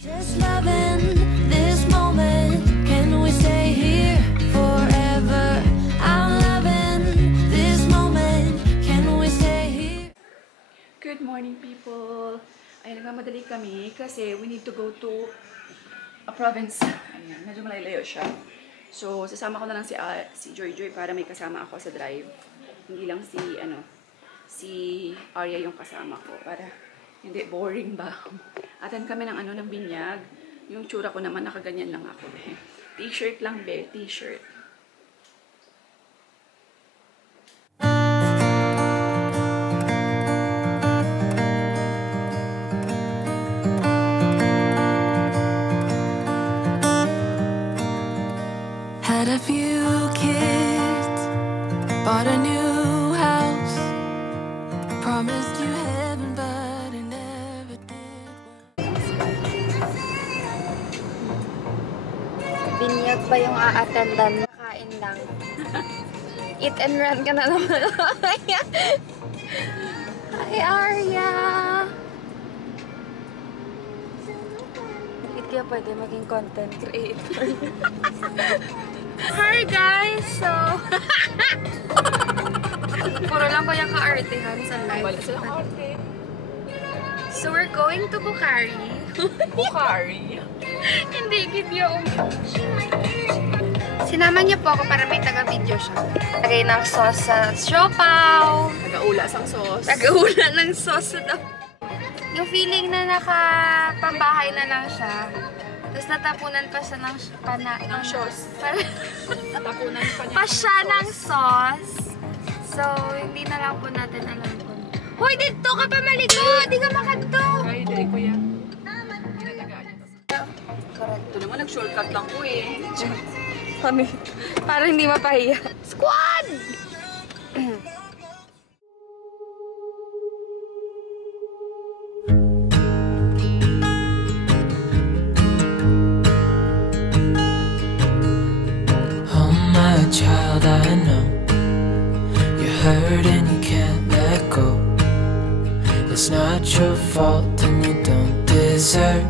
Just loving this moment. Can we stay here forever? I'm loving this moment. Can we stay here? Good morning, people. Ay, nagmamadali kami kasi we need to go to a province. Ayan, medyo malayo siya. So, sasama ko na lang si Joy Joy para may kasama ako sa drive. Hindi lang si Arya yung kasama ko para hindi boring ba. Atan kami ng binyag. Yung tsura ko naman nakaganyan lang ako. T-shirt lang be, t-shirt. Had a few kids, bought a new house, promised you heaven, but it never did. Binyag ba yung a-attendan? Kain lang. Eat and run ka na naman. Hi, Arya! Bakit kaya pwede maging content creator? Hi, guys! So, puro lang ko yung ka-artehan sa live. Wala silang arte. So, we're going to Bukhari. Bukhari? Hindi, video. Sinama niya po ako para may taga-video siya. Lagay ng sauce sa siopaw. Nag-aulas ang sauce. Nag-aula ng sauce daw. Yung feeling na nakapambahay na lang siya. Tapos natapunan pa siya ng sauce. Natapunan pa niya. Pa siya ng sauce. So, hindi na lang po natin alam kung... Hoy, dito ka pa maligo! Di ka makadto! Ay, dali ko yan. Nilalagaan niya. Correct. Ito naman, nag-shortcut lang ko eh. Kami. Para hindi mapahiya. Squad! Oh my child, I know you're hurt and you can't let go. It's not your fault and you don't deserve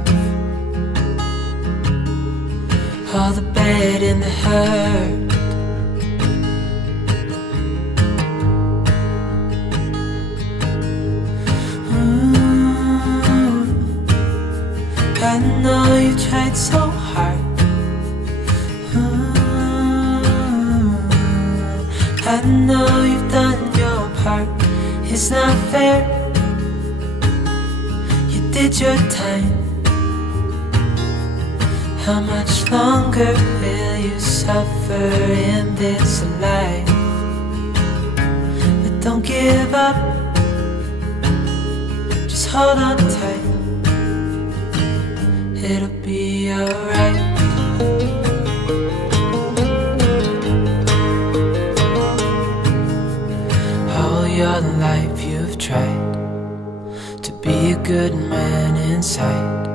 all the bad and the hurt. I know you tried so hard. I know you've done your part. It's not fair. You did your time. How much longer will you suffer in this life? But don't give up. Just hold on tight. It'll be alright. All your life you've tried to be a good man inside.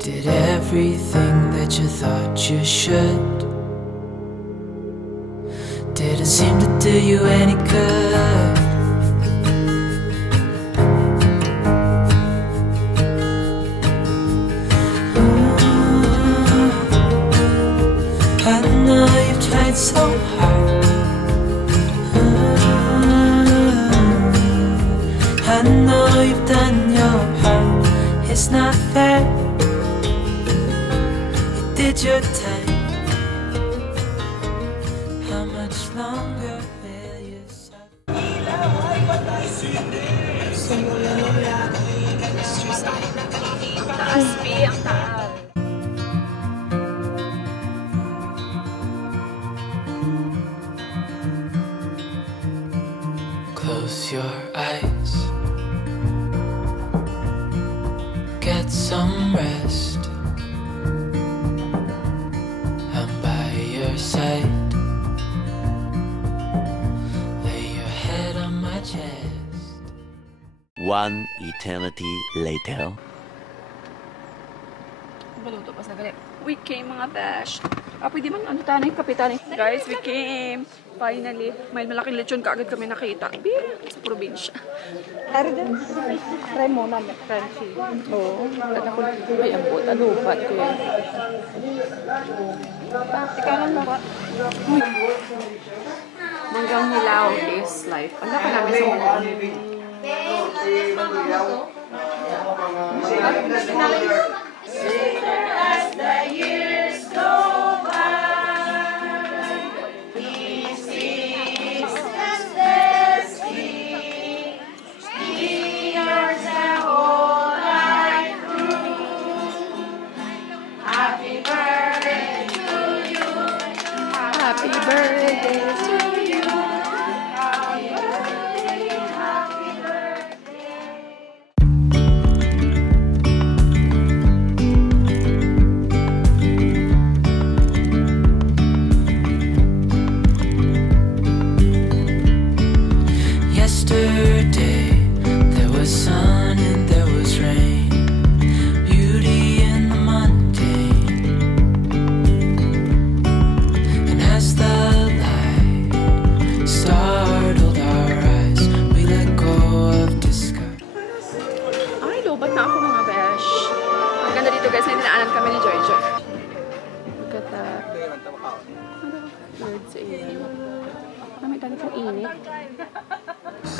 Did everything that you thought you should. Didn't seem to do you any good. I know you've tried so hard. I know you've done your part. It's not fair. You did your time. How much longer will you suffer? Taas, B, ang taal. Close your eyes. Get some rest. I'm by your side. Lay your head on my chest. One eternity later. Baluto pa sa galit. We came mga besh. Pwede man ano tanay, kapitan. Guys, we came. Finally. May malaking lechon kaagad kami nakita. Sa probinsya. Tara din. Try mo na, crunchy. Oo. At ako, may abot. Alupat ko yan. Ikaw lang ba? Manggang hilaw is life. Ang laki namin sa mga Happy birthday to you. Yesterday there was sun and there was rain, beauty in the mundane. And as the light startled our eyes, we let go of disguise. Ay, lobat na ako mga besh. Ang ganda dito guys, dinaanan kami ni Joy Joy. Look at that. Birds in. May tani pong init.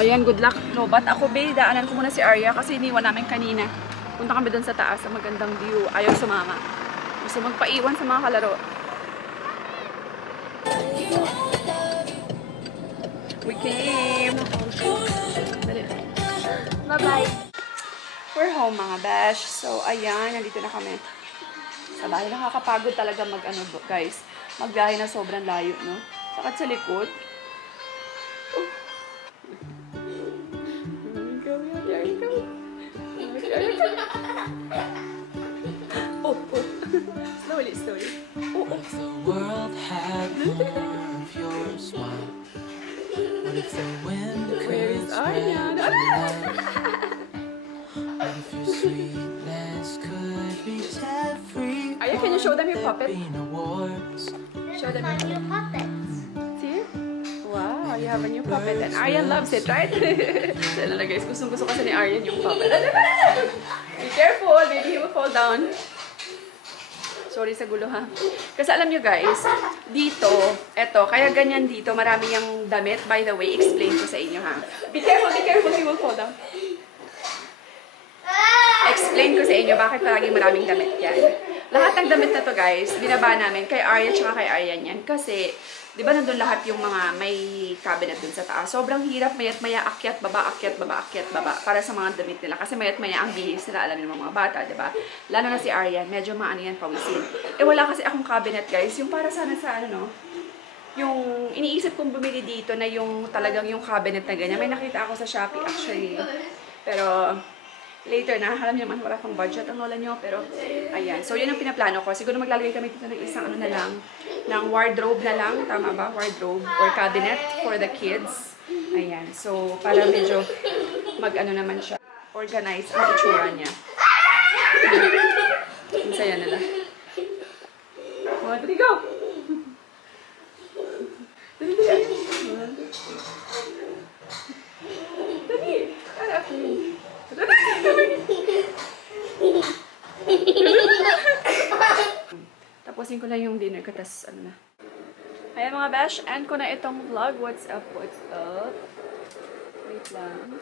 Ayan, good luck. Lobat ako, babe. Daanan ko muna si Arya kasi iniwan namin kanina. Punta kami doon sa taas sa magandang view. Ayaw sumama. Gusto magpaiwan sa mga kalaro. We came. Dali. Bye-bye. We're home mga besh. So, ayan. Nandito na kami. Sa bahay. Nakakapagod talaga mag-ano, guys. Magbiyahe na sobrang layo, no? Sakat sa likod. Oh. There you go. Oh, oh. Slowly, slowly. Oh, oh. If the world had more of your smile, what if the wind Where is could Arya? spread your light? What if your sweetness could reach every Arya, can you show them your puppet? awards? Show them your See? Wow, you have a new puppet and Aryan loves it, right? So, ano na guys, gustong-gusto kasi ni Aryan yung puppet. Be careful, maybe he will fall down. Sorry sa gulo ha. Kasi alam nyo guys, dito, eto, kaya ganyan dito, marami yung damit. By the way, explain ko sa inyo ha. Be careful, he will fall down. Explain ko sa inyo bakit palaging maraming damit yan. Lahat ng damit na to guys, binaba namin kay Arya tsaka kay Aryan yan. Kasi, di ba nandun lahat yung mga may cabinet dun sa taas. Sobrang hirap, mayat maya akyat, baba, akyat, baba, akyat, baba. Para sa mga damit nila. Kasi mayat maya ang bihis nila, alam ng mga bata, di ba? Lalo na si Aryan, medyo maano yan, pawisin. Wala kasi akong cabinet guys. Yung para sana sa ano no, yung iniisip kong bumili dito na yung talagang yung cabinet na ganyan. May nakita ako sa Shopee actually. Pero, later na, alam niyo naman, wala pang budget ang lola nyo, pero, ayan. So, yun ang pinaplano ko. Siguro maglalagay kami dito ng isang ano na lang, ng wardrobe na lang, tama ba? Wardrobe or cabinet for the kids. Ayan. So, para medyo mag-ano naman siya, organize ang itsura niya. Ang saya nila. Oh, dali, go! Dali, dali. Dali! Tapusin ko lang yung dinner ko, tas ano na. Ayan mga besh, end ko na itong vlog. What's up, what's up? Wait lang.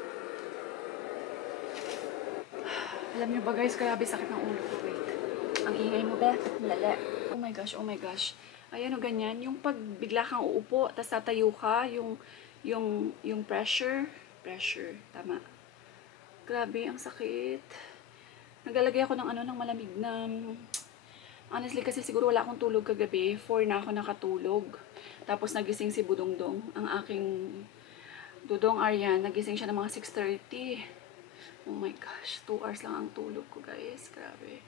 Alam niyo ba guys, grabe sakit ng ulo ko. Wait. Ang ingay mo, Beth. Lala. Oh my gosh, oh my gosh. Ayan o ganyan. Yung pag bigla kang uupo, tas tatayo ka, yung pressure. Tama. Grabe, ang sakit. Naglalagay ako ng ano, ng malamig na... Honestly, kasi siguro wala akong tulog kagabi. 4 na ako nakatulog. Tapos nagising si Budongdong, ang aking Dudong Aryan. Nagising siya ng mga 6:30. Oh my gosh, 2 hours lang ang tulog ko, guys. Grabe.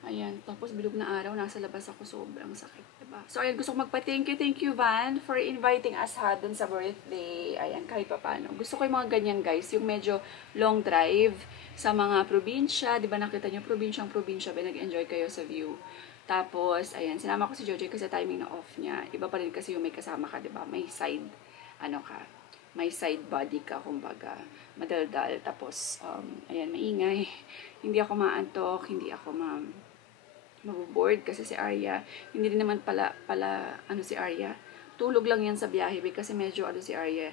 Ayan, tapos bilog na araw, nasa labas ako, sobrang sakit, diba? So, ayan, gusto ko magpa-thank you, Van, for inviting us dun sa birthday. Ayan, kahit pa paano. Gusto ko yung mga ganyan, guys, yung medyo long drive sa mga probinsya, diba nakita nyo, probinsya, nag-enjoy kayo sa view. Tapos, ayan, sinama ko si Jojo kasi timing na off niya. Iba pa rin kasi yung may kasama ka, diba? May side, may side body ka, kumbaga, madaldal. Tapos, ayan, maingay. Hindi ako maantok, hindi ako maboboard kasi si Arya, hindi rin naman pala si Arya, tulog lang yan sa biyahe kasi medyo si Arya,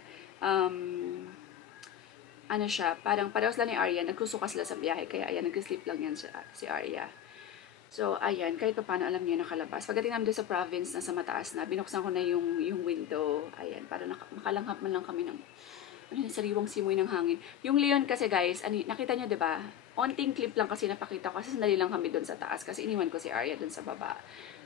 siya, parang parehas lang ni Arya, nagsusuka sila sa biyahe, kaya ayan, nag-sleep lang yan si Arya. So, ayan, kahit pa paano alam niya nakalabas. Pagdating namin doon sa province, nasa mataas na, binuksan ko na yung window, ayan, para makalanghap man lang kami ng sariwang simoy ng hangin. Yung Leon kasi guys, nakita niyo 'di ba? Onting clip lang kasi napakita ko kasi sandali lang kami doon sa taas kasi iniwan ko si Arya doon sa baba.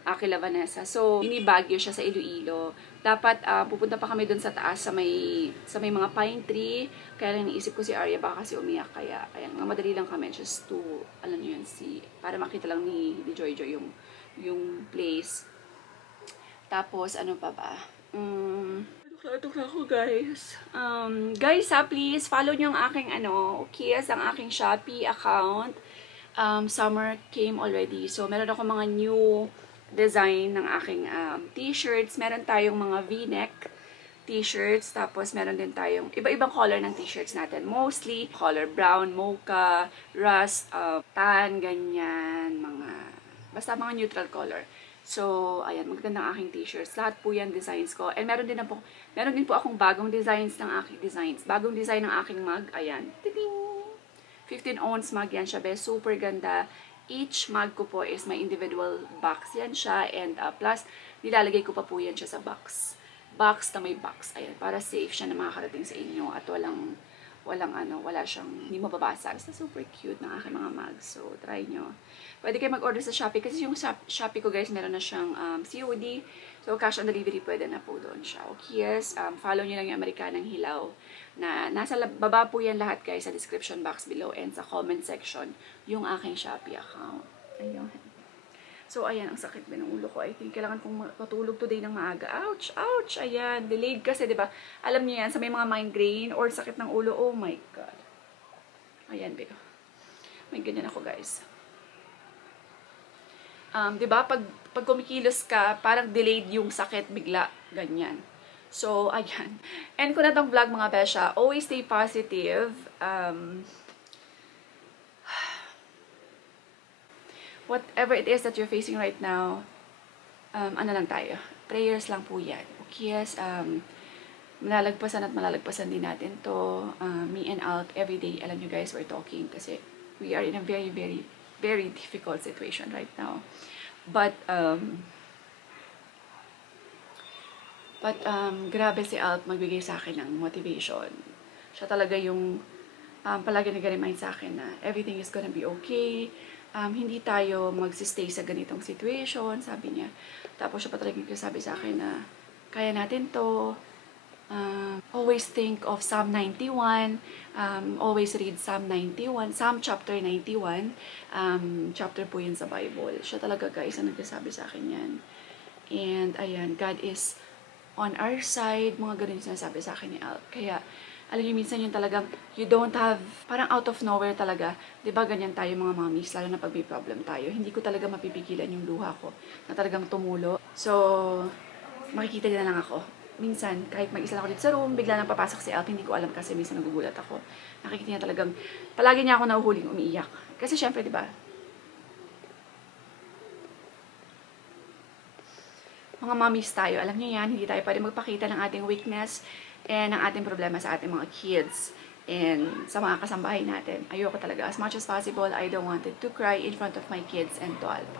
Kila Vanessa. So, inibagyo siya sa Iloilo. Dapat pupunta pa kami doon sa taas sa may mga pine tree. Kaya lang iniisip ko si Arya baka kasi umiyak, kaya ayan, madali lang kami just to alam niyo yun, para makita lang ni Jojo yung place. Tapos ano pa ba? Ito ako, guys. Guys, please, follow nyo ang aking, ang aking Shopee account. Summer came already. So, meron ako mga new design ng aking t-shirts. Meron tayong mga v-neck t-shirts. Tapos, meron din tayong iba-ibang color ng t-shirts natin. Mostly, color brown, mocha, rust, tan, ganyan, basta mga neutral color. So, ayan, magandang aking t-shirts. Lahat po yan designs ko. And meron din po akong bagong designs ng aking designs. Bagong design ng aking mug. Ayan. 15 ounce mug yan siya, be. Super ganda. Each mug ko po is may individual box yan siya. And plus, nilalagay ko pa po yan siya sa box. Box na may box. Ayan, para safe siya na makakarating sa inyo. At wala siyang, hindi mababasa. Basta super cute ng aking mga mugs. So, try nyo. Pwede kayo mag-order sa Shopee kasi yung Shopee ko, guys, meron na siyang COD. So, cash on delivery, pwede na po doon siya. Okay, yes, follow nyo lang yung Amerikanang Hilaw. Na nasa baba po yan lahat, guys, sa description box below and sa comment section, yung aking Shopee account. Ayun. So, ayan, ang sakit ba ng ulo ko. I think kailangan kong matulog today ng maaga. Ouch! Ouch! Ayan, delayed kasi, diba? Alam niyo yan, sa may mga migraine or sakit ng ulo, oh my God. Ayan, babe. May ganyan ako, guys. Diba? Pag kumikilos ka, parang delayed yung sakit bigla. Ganyan. So, ayan. And kung na tong vlog, mga besha, always stay positive. Whatever it is that you're facing right now, ano lang tayo, prayers lang po yan. Okay, yes, malalagpasan din natin to. Me and Alt, everyday, alam nyo guys, we're talking kasi we are in a very, very, very difficult situation right now. But grabe si Alt magbigay sa akin ng motivation. Siya talaga yung palagi nag-remind sa akin na everything is gonna be okay. Hindi tayo magsistay sa ganitong situation, sabi niya. Tapos siya pa talaga sabi sa akin na kaya natin to. Always think of Psalm 91. Always read Psalm 91. Psalm chapter 91. Chapter po yun sa Bible. Siya talaga, guys, ang nagsasabi sa akin yan. And ayan, God is on our side. Mga ganun yung sinasabi sa akin ni Al. Kaya, alam niyo, minsan yung talagang, you don't have, parang out of nowhere talaga. Diba ganyan tayo mga mommies, lalo na pag may problem tayo. Hindi ko talaga mapipigilan yung luha ko na talagang tumulo. So, makikita din na lang ako. Minsan, kahit mag-isa lang ako dito sa room, bigla nang papasok si Alp, hindi ko alam kasi minsan nagugulat ako. Nakikita niya talagang, palagi niya ako nahuhuling umiiyak. Kasi syempre, diba, mga mommies tayo, alam niyo yan, hindi tayo pwede magpakita ng ating weakness and ng ating problema sa ating mga kids and sa mga kasambahay natin. Ayoko talaga. As much as possible, I don't want it to cry in front of my kids and to Alp.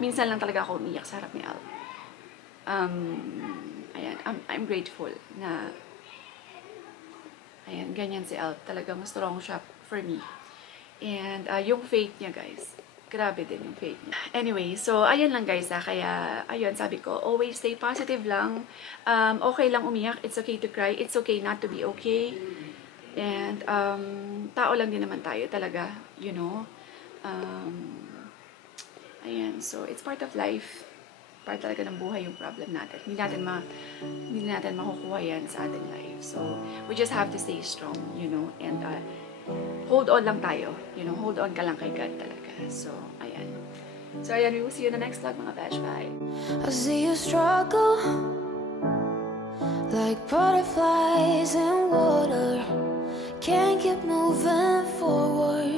Minsan lang talaga ako umiyak sa harap ni Alp. Ayan, I'm grateful na ayan, ganyan si Alp. Talagang strong siya for me. And yung faith niya, guys, grabe din yung faith niya. Anyway, so ayan lang guys kaya ayun, sabi ko, always stay positive lang. Okay lang umiyak, it's okay to cry, it's okay not to be okay. And tao lang din naman tayo talaga, you know. So, it's part of life. Part talaga ng buhay yung problem natin. Hindi natin makukuha yan sa ating life. So, we just have to stay strong, you know, and hold on lang tayo. You know, hold on ka lang kay God talaga. So, ayan. So, ayan, we will see you in the next vlog, mga Bash. Bye! I see you struggle like butterflies in water. Can't keep moving forward.